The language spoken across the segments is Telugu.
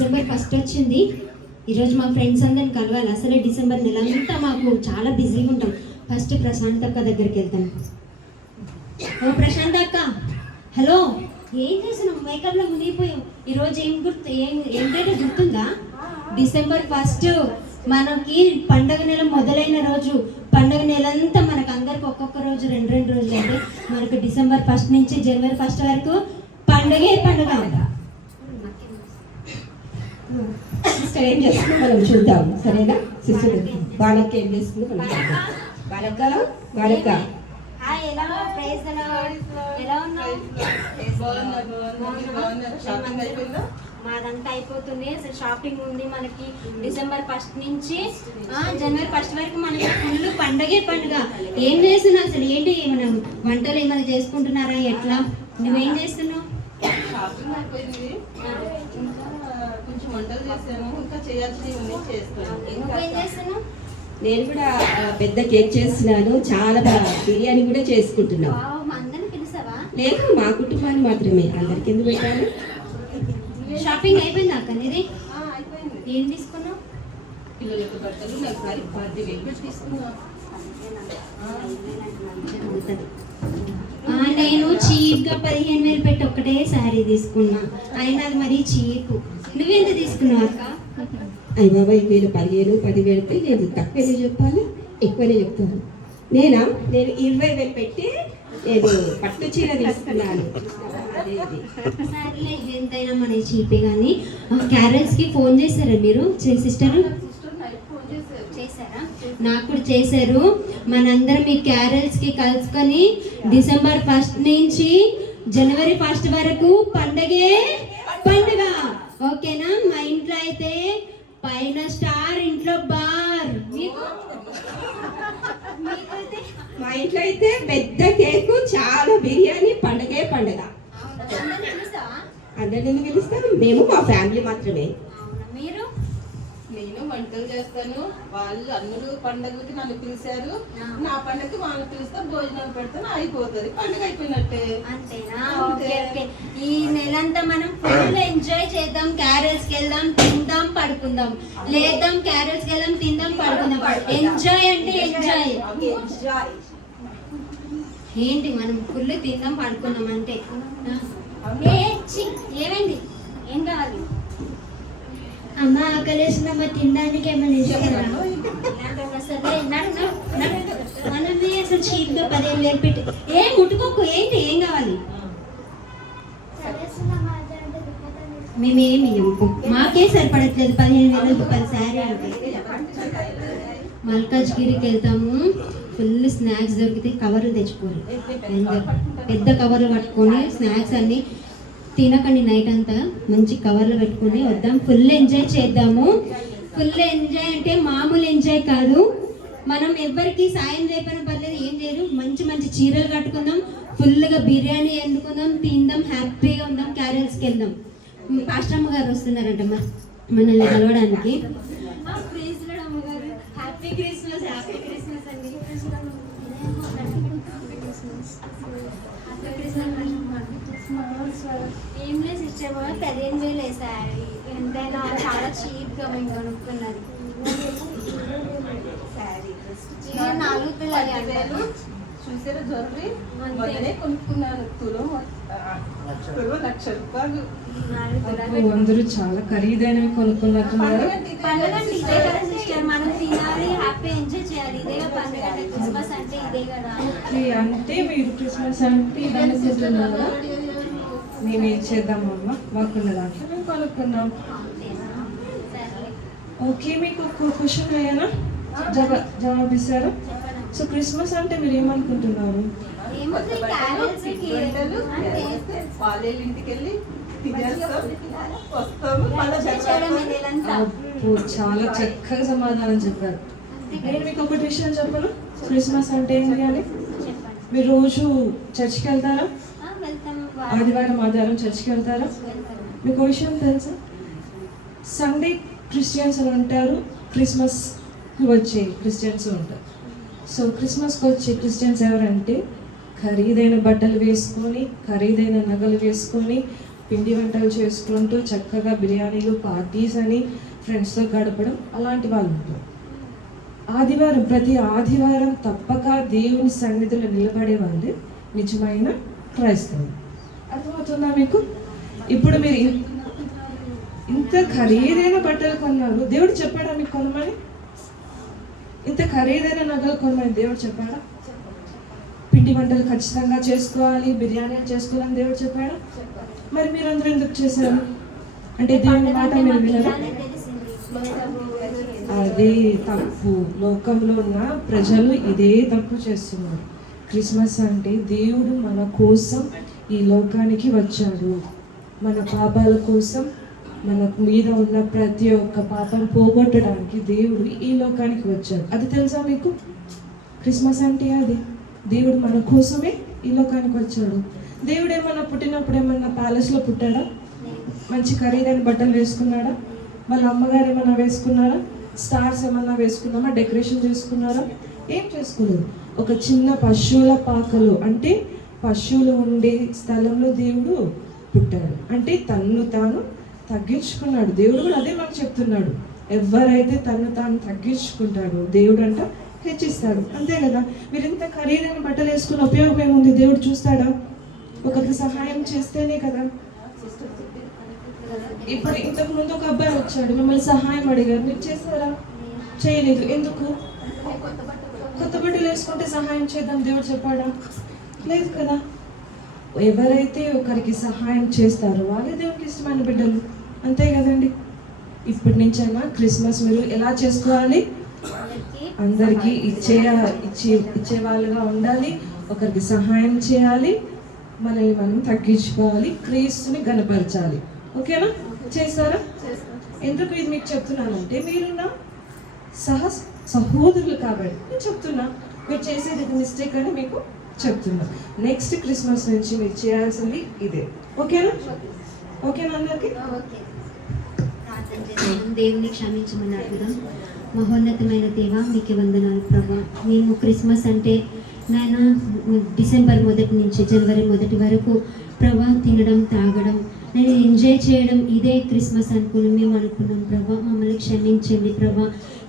డిసెంబర్ 1 వచ్చింది. ఈరోజు మా ఫ్రెండ్స్ అందరిని కలవాలి. అసలే డిసెంబర్ నెల అంతా మాకు చాలా బిజీగా ఉంటాం. ఫస్ట్ ప్రశాంత్ అక్క దగ్గరికి వెళ్తాను. ఓ ప్రశాంత్ అక్క, హలో, ఏం చేస్తున్నావు? మేకప్లో మునిగిపోయావు. ఈరోజు ఏంటంటే గుర్తుందా? డిసెంబర్ 1 మనకి పండగ నెల మొదలైన రోజు. పండగ నెలంతా మనకు అందరికి ఒక్కొక్క రోజు రెండు రోజులు. అంటే మనకు డిసెంబర్ 1 నుంచి జనవరి 1 వరకు పండగే పండుగ. సిస్టర్ ఏం చేస్తుందో మనం చూద్దాం, సరేనా? సిస్టర్ బాలక్క ఏం చేస్తుందో మనం చూద్దాం. బాలక్క మాదంతా అయిపోతుంది. అసలు షాపింగ్ ఉంది మనకి. డిసెంబర్ 1 నుంచి జనవరి 1 వరకు మనకి ఫుల్ పండగే పండుగ. ఏం చేస్తున్నావు అసలు? ఏంటి, ఏమైనా వంటలు ఏమైనా చేసుకుంటున్నారా? ఎట్లా? నువ్వేం చేస్తున్నావు? షాపింగ్ అయిపోయింది, కొంచెం వంటలు చేశాను, ఇంకా చేయాల్సినవి చేస్తాను. నువ్వేం చేస్తున్నావు? నేను కూడా పెద్ద కేక్ చేస్తున్నాను, చాలా బాగా బిర్యానీ కూడా చేసుకుంటున్నాను. అందరిని పిలుస్తావా? లేదు, మా కుటుంబాన్ని మాత్రమే. అందరికి ఎందుకు పెట్టాను? షాపింగ్ అయిపోయింది అక్క నీది? అయిపోయింది. ఏం తీసుకున్నావు? పిల్లలకు బట్టలు ఒకసారి 10,000 పెట్టి తీసుకున్నాను. నేను చీప్గా 15,000 పెట్టి ఒకటే శారీ తీసుకున్నా. అయినా అది మరీ చీప్. నువ్వెంత తీసుకున్నావు అక్క? అయ్య బాబా, 15,000 10 పెడితే నేను తక్కువనే చెప్పాలి, ఎక్కువనే చెప్తాను. నేను 20,000 పెట్టి నేను పట్టు చీర తీసుకున్నాను. సరేలే, ఎంతైనా మన చీపే. కానీ క్యారెల్స్కి ఫోన్ చేశారా మీరు? సిస్టర్ చేశారా? నాకు కూడా చేశారు. మనందరం ఈ క్యారెల్స్కి కలుసుకొని డిసెంబర్ 1 నుంచి జనవరి 1 వరకు పండగే పండుగ. ఓకేనా? మా ఇంట్లో అయితే పైన స్టార్, ఇంట్లో బార్. మా ఇంట్లో అయితే పెద్ద కేకు, చాలా బిర్యానీ, పండగే పండగ. అందరిని పిలుస్తాం. మేము మా ఫ్యామిలీ మాత్రమే. మీరు? నేను వంటలు చేస్తాను. వాళ్ళు అన్నులు పండగలకి నన్ను పిలిచారు, నా పండగకి వాళ్ళు పిలుస్తా, భోజనాలు పెడతాను, అయిపోతుంది, పండుగ అయిపోయినట్టే. అంతేనా? Okay okay. ఈ నెలంతా మనం ఫుల్ ఎంజాయ్ చేద్దాం. క్యారెల్స్కి వెళ్దాం, తిందాం, పడుకుందాం. లేద్దాం, క్యారెల్స్కి వెళ్దాం, తిందాం, పడుకుందాం. ఎంజాయ్ అంటే ఎంజాయ్. ఏంటి, మనం ఫుల్ తిందాం, పడుకుందాం అంటే. ఏమైంది? ఏం కావాలి? అమ్మ ఆకలేసినమ్మ, తినడానికి ఏమైనా ఇస్తారా? మనమే అసలు చీప్గా 15,000 పెట్టి ముట్టుకోకు. ఏంటి, ఏం కావాలి? మేమేమి మాకే సరిపడట్లేదు. 15,000 రూపాయలు శారీ అంటే. మల్కాజ్గిరికి వెళ్తాము. ఫుల్ స్నాక్స్ దొరికితే కవర్లు తెచ్చుకోరు. పెద్ద కవర్లు పట్టుకొని స్నాక్స్ అన్ని తినకండి. నైట్ అంతా మంచి కవర్లు పెట్టుకొని వద్దాం. ఫుల్ ఎంజాయ్ చేద్దాము. ఫుల్ ఎంజాయ్ అంటే మామూలు ఎంజాయ్ కాదు. మనం ఎవరికి సాయం చేయకపోయినా పర్లేదు, ఏం చేయరు. మంచి మంచి చీరలు కట్టుకుందాం, ఫుల్గా బిర్యానీ వండుకుందాం, తిందాం, హ్యాపీగా ఉందాం. క్యారెల్స్కి వెళ్దాం. పాస్టమ్మ గారు వస్తున్నారంట మనల్ని కలవడానికి. Happy Christmas. హ్యాపీ క్రిస్మస్ అండి. ఏం లేదు సిస్టర్, 15,000 వేసారు. ఎంతైనా చాలా చీప్గా మేము కొనుక్కున్నది. 4 పిల్లలు చూసారా? జ్యువెలరీ మొదలే కొనుక్కున్నాను. తులం 1,00,000 రూపాయలు. అందరూ చాలా ఖరీదైనవి కొనుక్కున్నట్టున్నారు. పండుగ అంటే ఇదే కదా సిస్టర్, మనం తినాలి, హ్యాపీ ఎంజాయ్ చేయాలి. ఇదే పండుగ అంటే. క్రిస్మస్ అంటే ఇదే కదా. అంటే మీరు క్రిస్మస్ అంటే ఇది అనుకుంటున్నారా? మేము ఏం చేద్దామమ్మా, మాకున్న దాంట్లో మేము కొనుక్కున్నాం. ఓకే, మీకు ఒక క్వశ్చన్ వేయనా? జవాబిస్తారా? సో క్రిస్మస్ అంటే మీరు ఏమనుకుంటున్నారు? వాళ్ళ ఇంటికి వెళ్ళి చాలా చక్కగా సమాధానం చెప్పారు. నేను మీకు ఒకటి విషయం చెప్పను. క్రిస్మస్ అంటే ఏంటి అని? మీరు రోజు చర్చికి వెళ్తారా? ఆదివారం చర్చికి వెళ్తారా? మీకు విషయం తెలుసా? సండే క్రిస్టియన్స్ అని ఉంటారు, క్రిస్మస్కి వచ్చే క్రిస్టియన్స్ ఉంటారు. సో క్రిస్మస్కి వచ్చే క్రిస్టియన్స్ ఎవరంటే ఖరీదైన బట్టలు వేసుకొని, ఖరీదైన నగలు వేసుకొని, పిండి వంటలు చేసుకుంటూ చక్కగా బిర్యానీలు పార్టీస్ అని ఫ్రెండ్స్తో గడపడం అలాంటి వాళ్ళు ఉంటారు. ప్రతి ఆదివారం తప్పక దేవుని సన్నిధిలో నిలబడే వాళ్ళు నిజమైన క్రైస్తవులు. అర్థమవుతుందా మీకు? ఇప్పుడు మీరు ఇంత ఖరీదైన బట్టలు కొన్నారు, దేవుడు చెప్పాడా మీకు కొనమని? ఇంత ఖరీదైన నగలు కొనమని దేవుడు చెప్పాడా? పిండి వంటలు ఖచ్చితంగా చేసుకోవాలి, బిర్యానీలు చేసుకోవాలని దేవుడు చెప్పాడా? మరి మీరందరూ ఎందుకు చేశారు? అంటే దేవుని మాట మీరు వినరా? అది తప్పు. లోకంలో ఉన్న ప్రజలు ఇదే తప్పు చేస్తున్నారు. క్రిస్మస్ అంటే దేవుడు మన కోసం ఈ లోకానికి వచ్చాడు. మన పాపాల కోసం, మన మీద ఉన్న ప్రతి ఒక్క పాపం పోగొట్టడానికి దేవుడు ఈ లోకానికి వచ్చాడు. అది తెలుసా మీకు? క్రిస్మస్ అంటే అది దేవుడు మన కోసమే ఈ లోకానికి వచ్చాడు. దేవుడు ఏమన్నా పుట్టినప్పుడు ఏమన్నా ప్యాలెస్లో పుట్టాడా? మంచి ఖరీదైన బట్టలు వేసుకున్నాడా? వాళ్ళ అమ్మగారు ఏమన్నా వేసుకున్నారా? స్టార్స్ ఏమన్నా వేసుకున్నామా? డెకరేషన్ చేసుకున్నారా? ఏం చేసుకోలేదు. ఒక చిన్న పశువుల పాకలో, అంటే పశువులు ఉండే స్థలంలో దేవుడు పుట్టాడు. అంటే తన్ను తాను తగ్గించుకున్నాడు. దేవుడు కూడా అదే మనకు చెప్తున్నాడు. ఎవరైతే తన్ను తాను తగ్గించుకుంటాడో దేవుడు అంట హెచ్చిస్తాడు. అంతే కదా? మీరు ఇంత ఖరీదైన బట్టలు వేసుకున్న ఉపయోగం ఏముంది? దేవుడు చూస్తాడా? ఒకరికి సహాయం చేస్తేనే కదా. ఇప్పుడు ఇంతకు ముందు ఒక అబ్బాయి వచ్చాడు, మిమ్మల్ని సహాయం అడిగారు, మీరు చేస్తారా? చేయలేదు. ఎందుకు? కొత్త బట్టలు వేసుకుంటే సహాయం చేద్దాం దేవుడు చెప్పాడా? లేదు కదా. ఎవరైతే ఒకరికి సహాయం చేస్తారో వాళ్ళే దేవుడికి ఇష్టమైన బిడ్డలు. అంతే కదండి. ఇప్పటి నుంచైనా క్రిస్మస్ మీరు ఎలా చేసుకోవాలి? అందరికీ ఇచ్చే వాళ్ళుగా ఉండాలి, ఒకరికి సహాయం చేయాలి, మనల్ని మనం తగ్గించుకోవాలి, క్రీస్తుని గణపరచాలి. ఓకేనా? చేస్తారా? ఎందుకు ఇది మీకు చెప్తున్నానంటే మీరు నా సహోదరులు కాబట్టి నేను చెప్తున్నా. మీరు చేసేది ఇది మిస్టేక్ అని మీకు చెప్తున్నా. నెక్స్ట్ క్రిస్మస్ నుంచి మీరు చేయాల్సింది ఇదే. ఓకేనా? ఓకేనా అందరికి? దేవుని క్షమించమని అడుగుదాం. మహోన్నతమైన దేవ, మీకు వందనాలు ప్రభా. మేము క్రిస్మస్ అంటే నాయన డిసెంబర్ 1 నుంచి జనవరి 1 వరకు ప్రభా తినడం, తాగడం, నేను ఎంజాయ్ చేయడం ఇదే క్రిస్మస్ అనుకున్నాం. మేము అనుకున్నాం ప్రభా, మమ్మల్ని క్షమించండి ప్రభా.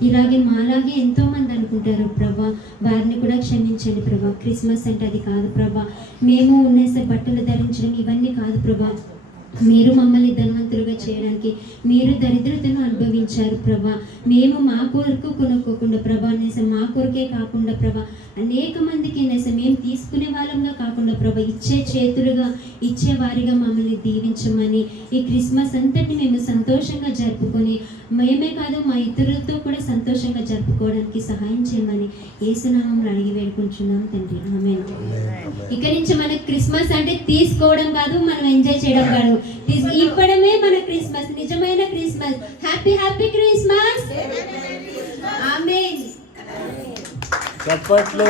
ఇలాగే మాలాగే ఎంతోమంది అనుకుంటారు ప్రభా, వారిని కూడా క్షమించండి ప్రభా. క్రిస్మస్ అంటే అది కాదు ప్రభా. మేము ఉన్నసే బట్టలు ధరించడం ఇవన్నీ కాదు ప్రభా. మీరు మమ్మల్ని ధనవంతులుగా చేయడానికి మీరు దరిద్రతను అనుభవించారు ప్రభా. మేము మా కొరకు కొనుక్కోకుండా ప్రభా, మా కొరకే కాకుండా ప్రభా, అనేక మందికి మేము తీసుకునే వాళ్ళంగా కాకుండా ప్రభా, ఇచ్చే చేతులుగా ఇచ్చే వారిగా మమ్మల్ని దీవించమని ఈ క్రిస్మస్ అంతటిని మేము సంతోషంగా జరుపుకొని, మేమే కాదు మా ఇతరులతో కూడా సంతోషంగా జరుపుకోవడానికి సహాయం చేయమని యేసునామములో అడిగి వేడుకుంటున్నాం తండ్రి. ఆమేన్. ఇక నుంచి మనకి క్రిస్మస్ అంటే తీసుకోవడం కాదు, మనం ఎంజాయ్ చేయడం కాదు, ఇవ్వడమే మన క్రిస్మస్, నిజమైన క్రిస్మస్. Happy happy Christmas. ఆమేన్. చప్పట్లు.